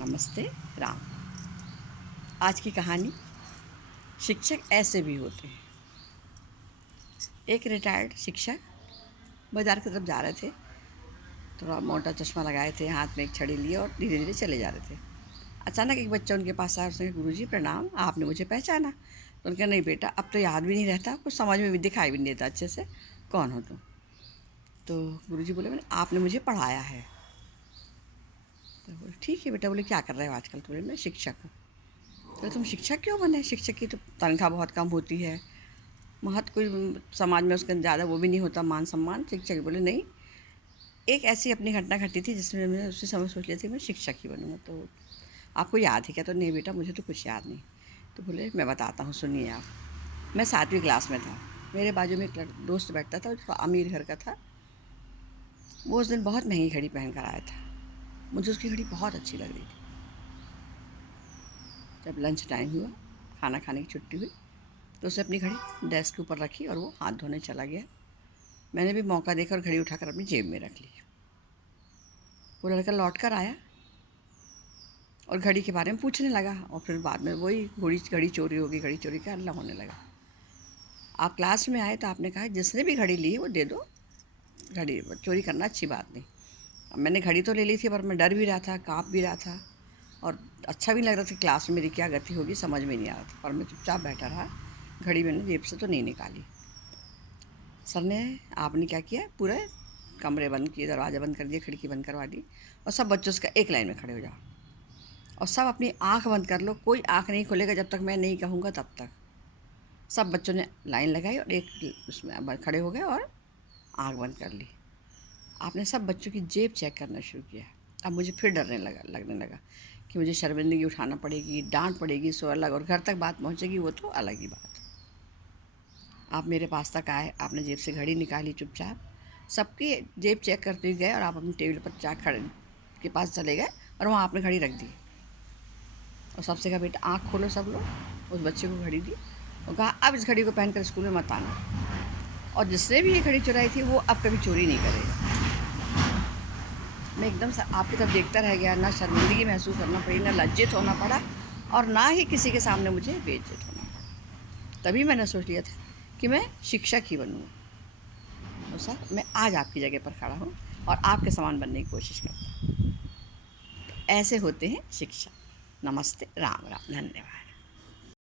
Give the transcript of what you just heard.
नमस्ते राम। आज की कहानी, शिक्षक ऐसे भी होते हैं। एक रिटायर्ड शिक्षक बाजार की तरफ जा रहे थे। थोड़ा मोटा चश्मा लगाए थे, हाथ में एक छड़ी लिए और धीरे धीरे चले जा रहे थे। अचानक एक बच्चा उनके पास आया। उसने कहा, गुरुजी प्रणाम, आपने मुझे पहचाना? तो उनका, नहीं बेटा, अब तो याद भी नहीं रहता, कुछ समझ में भी दिखाई भी नहीं देता अच्छे से, कौन हो तुम? तो गुरुजी बोले, मैंने आपने मुझे पढ़ाया है। तो बोले, ठीक है बेटा। बोले, क्या कर रहे हो आजकल? तो बोले, मैं शिक्षक हूँ। तो तुम शिक्षक क्यों बने? शिक्षक की तो तनख्वाह बहुत कम होती है, महत्व कोई समाज में उसका ज़्यादा वो भी नहीं होता, मान सम्मान। शिक्षक बोले, नहीं, एक ऐसी अपनी घटना घटी थी जिसमें मैंने उसी समय सोच लिया था मैं शिक्षक ही बनूँगा। तो आपको याद है क्या? तो नहीं बेटा, मुझे तो कुछ याद नहीं। तो बोले, मैं बताता हूँ, सुनिए आप। मैं 7वीं क्लास में था। मेरे बाजू में एक दोस्त बैठता था, जो अमीर घर का था। वो उस दिन बहुत महंगी घड़ी पहन कर आया था। मुझे उसकी घड़ी बहुत अच्छी लग रही थी। जब लंच टाइम हुआ, खाना खाने की छुट्टी हुई, तो उसने अपनी घड़ी डेस्क के ऊपर रखी और वो हाथ धोने चला गया। मैंने भी मौका देखा और घड़ी उठाकर अपनी जेब में रख ली। वो लड़का लौट कर आया और घड़ी के बारे में पूछने लगा, और फिर बाद में वही घड़ी चोरी होगी, घड़ी चोरी का हल्ला होने लगा। आप क्लास में आए तो आपने कहा, जिसने भी घड़ी ली वो दे दो, घड़ी चोरी करना अच्छी बात नहीं। अब मैंने घड़ी तो ले ली थी, पर मैं डर भी रहा था, काँप भी रहा था, और अच्छा भी लग रहा था। क्लास में मेरी क्या गति होगी समझ में नहीं आ रहा था, पर मैं चुपचाप बैठा रहा। घड़ी मैंने जेब से तो नहीं निकाली। सर ने, आपने क्या किया, पूरे कमरे बंद किए, दरवाज़ा बंद कर दिया, खिड़की बंद करवा दी, और सब बच्चों से एक लाइन में खड़े हो जाओ और सब अपनी आँख बंद कर लो। कोई आँख नहीं खोलेगा जब तक मैं नहीं कहूँगा तब तक। सब बच्चों ने लाइन लगाई और एक उसमें खड़े हो गए और आँख बंद कर ली। आपने सब बच्चों की जेब चेक करना शुरू किया। अब मुझे फिर लगने लगा कि मुझे शर्मिंदगी उठाना पड़ेगी, डांट पड़ेगी, सो अलग, और घर तक बात पहुँचेगी, वो तो अलग ही बात। आप मेरे पास तक आए, आपने जेब से घड़ी निकाली चुपचाप, सबकी जेब चेक करते हुए गए और आप अपनी टेबल पर चाक खड़े के पास चले गए और वहाँ आपने घड़ी रख दी और सबसे कहा, बेटा आँख खोलो सब लोग। उस बच्चे को घड़ी दी और कहा, अब इस घड़ी को पहनकर स्कूल में मत आना, और जिसने भी ये घड़ी चुराई थी वो अब कभी चोरी नहीं करेगा। मैं एकदम से आपकी तरफ देखता रह गया। ना शर्मिंदगी महसूस करना पड़ी, ना लज्जित होना पड़ा, और ना ही किसी के सामने मुझे बेइज्जत होना पड़ा। तभी मैंने सोच लिया था कि मैं शिक्षक ही बनूँगा। तो सर, मैं आज आपकी जगह पर खड़ा हूँ और आपके समान बनने की कोशिश करता हूँ। ऐसे होते हैं शिक्षक। नमस्ते राम राम, धन्यवाद।